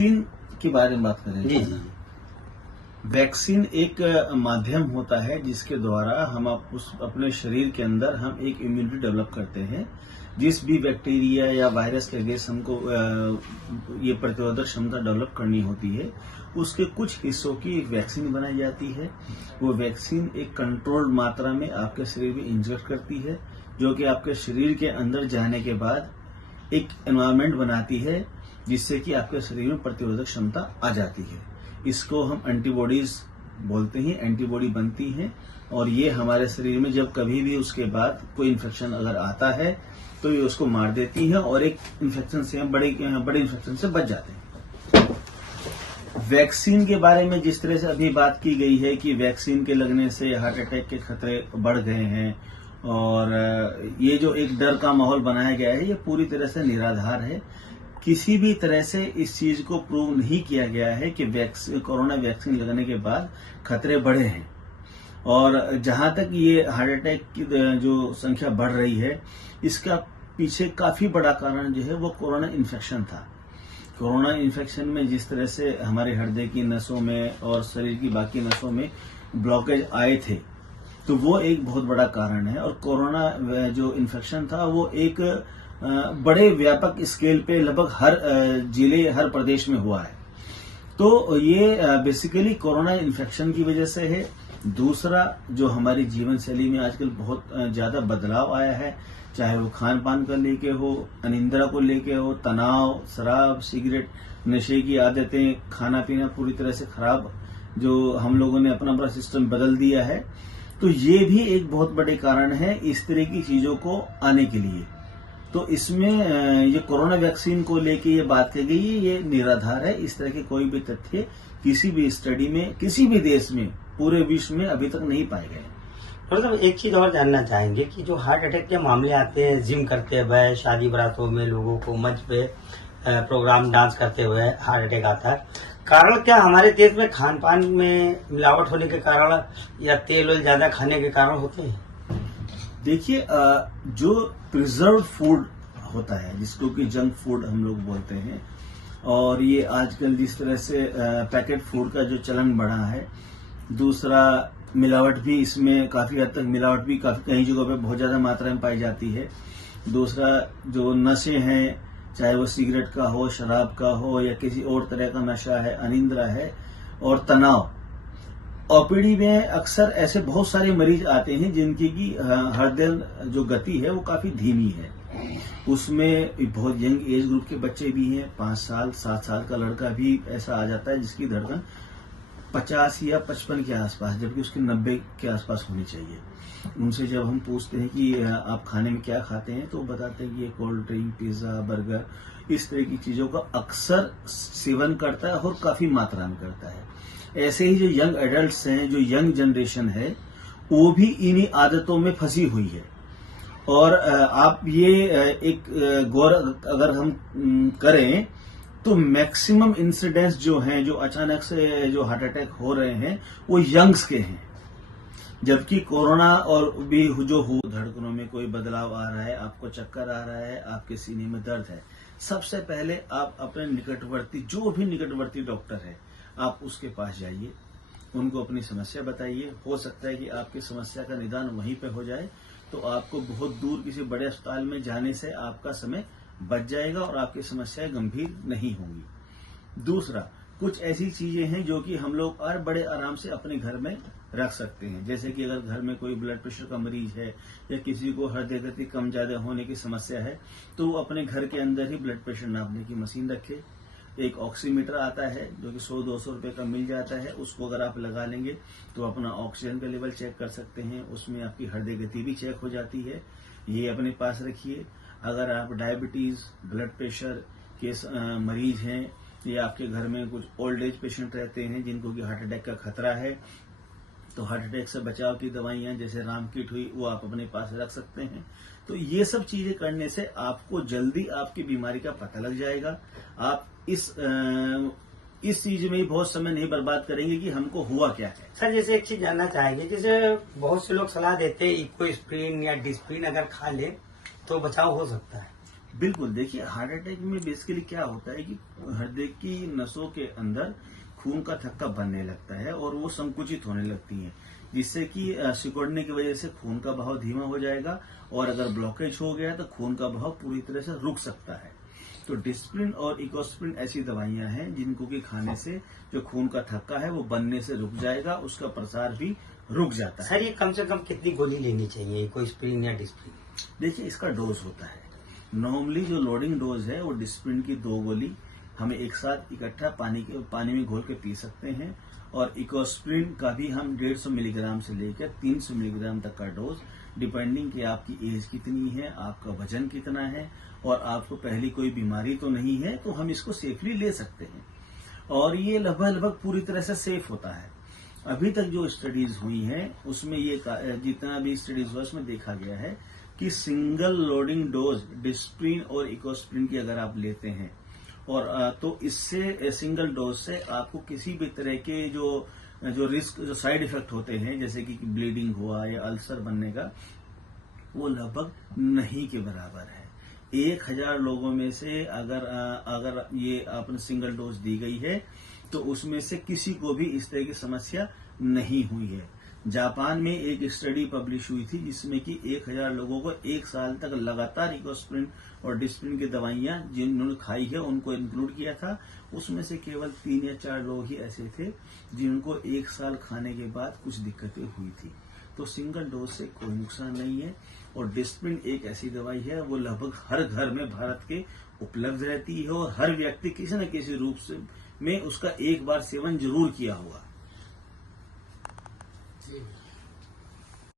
Vaccine के बारे में बात करें। जी जी। वैक्सीन एक माध्यम होता है जिसके द्वारा हम अपने शरीर के अंदर हम एक इम्यूनिटी डेवलप करते हैं। जिस भी बैक्टीरिया या वायरस के अगेंस्ट हमको ये प्रतिरोधक क्षमता डेवलप करनी होती है, उसके कुछ हिस्सों की एक वैक्सीन बनाई जाती है। वो वैक्सीन एक कंट्रोल्ड मात्रा में आपके शरीर में इंजेक्ट करती है, जो कि आपके शरीर के अंदर जाने के बाद एक एनवायरनमेंट बनाती है जिससे कि आपके शरीर में प्रतिरोधक क्षमता आ जाती है। इसको हम एंटीबॉडीज बोलते हैं। एंटीबॉडी बनती है और ये हमारे शरीर में जब कभी भी उसके बाद कोई इन्फेक्शन अगर आता है तो ये उसको मार देती है और एक इन्फेक्शन से हम बड़े इन्फेक्शन से बच जाते हैं। वैक्सीन के बारे में जिस तरह से अभी बात की गई है कि वैक्सीन के लगने से हार्ट अटैक के खतरे बढ़ गए हैं और ये जो एक डर का माहौल बनाया गया है, ये पूरी तरह से निराधार है। किसी भी तरह से इस चीज को प्रूव नहीं किया गया है कि कोरोना वैक्सीन लगने के बाद खतरे बढ़े हैं। और जहां तक ये हार्ट अटैक की जो संख्या बढ़ रही है, इसका पीछे काफी बड़ा कारण जो है वो कोरोना इन्फेक्शन था। कोरोना इन्फेक्शन में जिस तरह से हमारे हृदय की नसों में और शरीर की बाकी नसों में ब्लॉकेज आए थे, तो वो एक बहुत बड़ा कारण है। और कोरोना जो इन्फेक्शन था वो एक बड़े व्यापक स्केल पे लगभग हर जिले, हर प्रदेश में हुआ है। तो ये बेसिकली कोरोना इन्फेक्शन की वजह से है। दूसरा, जो हमारी जीवन शैली में आजकल बहुत ज्यादा बदलाव आया है, चाहे वो खान पान का लेके हो, अनिद्रा को लेके हो, तनाव, शराब, सिगरेट, नशे की आदतें, खाना पीना पूरी तरह से खराब, जो हम लोगों ने अपना सिस्टम बदल दिया है, तो ये भी एक बहुत बड़े कारण है इस तरह की चीजों को आने के लिए। तो इसमें ये कोरोना वैक्सीन को लेके ये बात कही गई, ये निराधार है। इस तरह के कोई भी तथ्य किसी भी स्टडी में, किसी भी देश में, पूरे विश्व में अभी तक नहीं पाए गए। मतलब एक चीज और जानना चाहेंगे कि जो हार्ट अटैक के मामले आते हैं जिम करते हुए, शादी बारातों में लोगों को मंच पे प्रोग्राम डांस करते हुए हार्ट अटैक आता है, कारण क्या हमारे देश में खान पान में मिलावट होने के कारण या तेल ओल ज्यादा खाने के कारण होते हैं? देखिए, जो प्रिजर्व्ड फूड होता है, जिसको कि जंक फूड हम लोग बोलते हैं, और ये आजकल जिस तरह से पैकेट फूड का जो चलन बढ़ा है, दूसरा मिलावट भी, इसमें काफी हद तक मिलावट भी काफी कई जगहों पे बहुत ज्यादा मात्रा में पाई जाती है। दूसरा, जो नशे हैं, चाहे वो सिगरेट का हो, शराब का हो या किसी और तरह का नशा है, अनिद्रा है, और तनाव। ओपीडी में अक्सर ऐसे बहुत सारे मरीज आते हैं जिनकी की हृदय जो गति है वो काफी धीमी है। उसमें बहुत यंग एज ग्रुप के बच्चे भी हैं, 5 साल 7 साल का लड़का भी ऐसा आ जाता है जिसकी धड़कन 50 या 55 के आसपास, जबकि उसकी 90 के आसपास होनी चाहिए। उनसे जब हम पूछते हैं कि आप खाने में क्या खाते हैं, तो वो बताते हैं कि ये कोल्ड ड्रिंक, पिज्जा, बर्गर, इस तरह की चीजों का अक्सर सेवन करता है और काफी मात्रा में करता है। ऐसे ही जो यंग एडल्ट्स हैं, जो यंग जनरेशन है, वो भी इन्हीं आदतों में फंसी हुई है। और आप ये एक गौर अगर हम करें तो मैक्सिमम इंसिडेंट्स जो हैं, जो अचानक से जो हार्ट अटैक हो रहे हैं, वो यंग्स के हैं। जबकि कोरोना और भी जो हो, धड़कनों में कोई बदलाव आ रहा है, आपको चक्कर आ रहा है, आपके सीने में दर्द है, सबसे पहले आप अपने निकटवर्ती, जो भी निकटवर्ती डॉक्टर है, आप उसके पास जाइए, उनको अपनी समस्या बताइए। हो सकता है कि आपकी समस्या का निदान वहीं पे हो जाए, तो आपको बहुत दूर किसी बड़े अस्पताल में जाने से आपका समय बच जाएगा और आपकी समस्याएं गंभीर नहीं होंगी। दूसरा, कुछ ऐसी चीजें हैं जो कि हम लोग और बड़े आराम से अपने घर में रख सकते हैं। जैसे कि अगर घर में कोई ब्लड प्रेशर का मरीज है या किसी को हृदय गति कम ज्यादा होने की समस्या है, तो वो अपने घर के अंदर ही ब्लड प्रेशर नापने की मशीन रखे। एक ऑक्सीमीटर आता है जो कि 100-200 रुपए का मिल जाता है, उसको अगर आप लगा लेंगे तो अपना ऑक्सीजन का लेवल चेक कर सकते हैं। उसमें आपकी हृदय गति भी चेक हो जाती है। ये अपने पास रखिए। अगर आप डायबिटीज, ब्लड प्रेशर के मरीज हैं या आपके घर में कुछ ओल्ड एज पेशेंट रहते हैं जिनको कि हार्ट अटैक का खतरा है, तो हार्ट अटैक से बचाव की दवाइयां जैसे रामकिट हुई, वो आप अपने पास रख सकते हैं। तो ये सब चीजें करने से आपको जल्दी आपकी बीमारी का पता लग जाएगा। आप इस चीज में बहुत समय नहीं बर्बाद करेंगे कि हमको हुआ क्या है। सर, जैसे एक चीज जानना चाहेंगे, जैसे बहुत से लोग सलाह देते हैं इक्विस्प्रिन या डिस्प्रिन अगर खा ले तो बचाव हो सकता है। बिल्कुल, देखिए हार्ट अटैक में बेसिकली क्या होता है कि हृदय की नसों के अंदर खून का थक्का बनने लगता है और वो संकुचित होने लगती हैं, जिससे कि सिकुड़ने की वजह से खून का बहाव धीमा हो जाएगा और अगर ब्लॉकेज हो गया तो खून का बहाव पूरी तरह से रुक सकता है। तो डिस्प्रिन और इकोस्प्रिन ऐसी दवाइयां हैं जिनको कि खाने से जो खून का थक्का है वो बनने से रुक जाएगा, उसका प्रसार भी रुक जाता है। सर ये कम से कम कितनी गोली लेनी चाहिए, कोई स्प्रिन या डिस्प्रिन? देखिए इसका डोज होता है, नॉर्मली जो लोडिंग डोज है वो डिस्प्रिन की 2 गोली हमें एक साथ इकट्ठा पानी में घोल के पी सकते हैं और इकोस्प्रिन का भी हम 150 मिलीग्राम से लेकर 300 मिलीग्राम तक का डोज, डिपेंडिंग कि आपकी एज कितनी है, आपका वजन कितना है और आपको पहली कोई बीमारी तो नहीं है, तो हम इसको सेफली ले सकते हैं और ये लगभग पूरी तरह से सेफ होता है। अभी तक जो स्टडीज हुई हैं उसमें ये जितना भी स्टडीज हुआ उसमें देखा गया है कि सिंगल लोडिंग डोज डिस्प्रिन और इकोस्प्रिन की अगर आप लेते हैं और तो इससे सिंगल डोज से आपको किसी भी तरह के जो रिस्क जो साइड इफेक्ट होते हैं जैसे कि ब्लीडिंग हुआ या अल्सर बनने का, वो लगभग नहीं के बराबर है। 1000 लोगों में से अगर ये आपने सिंगल डोज दी गई है तो उसमें से किसी को भी इस तरह की समस्या नहीं हुई है। जापान में एक स्टडी पब्लिश हुई थी जिसमें कि 1000 लोगों को 1 साल तक लगातार इकोस्प्रिन और डिस्प्रिन की दवाइयां जिन्होंने खाई है उनको इंक्लूड किया था। उसमें से केवल 3 या 4 लोग ही ऐसे थे जिनको 1 साल खाने के बाद कुछ दिक्कतें हुई थी। तो सिंगल डोज से कोई नुकसान नहीं है और डिस्प्रिन एक ऐसी दवाई है वो लगभग हर घर में भारत के उपलब्ध रहती है और हर व्यक्ति किसी न किसी रूप से में उसका एक बार सेवन जरूर किया होगा।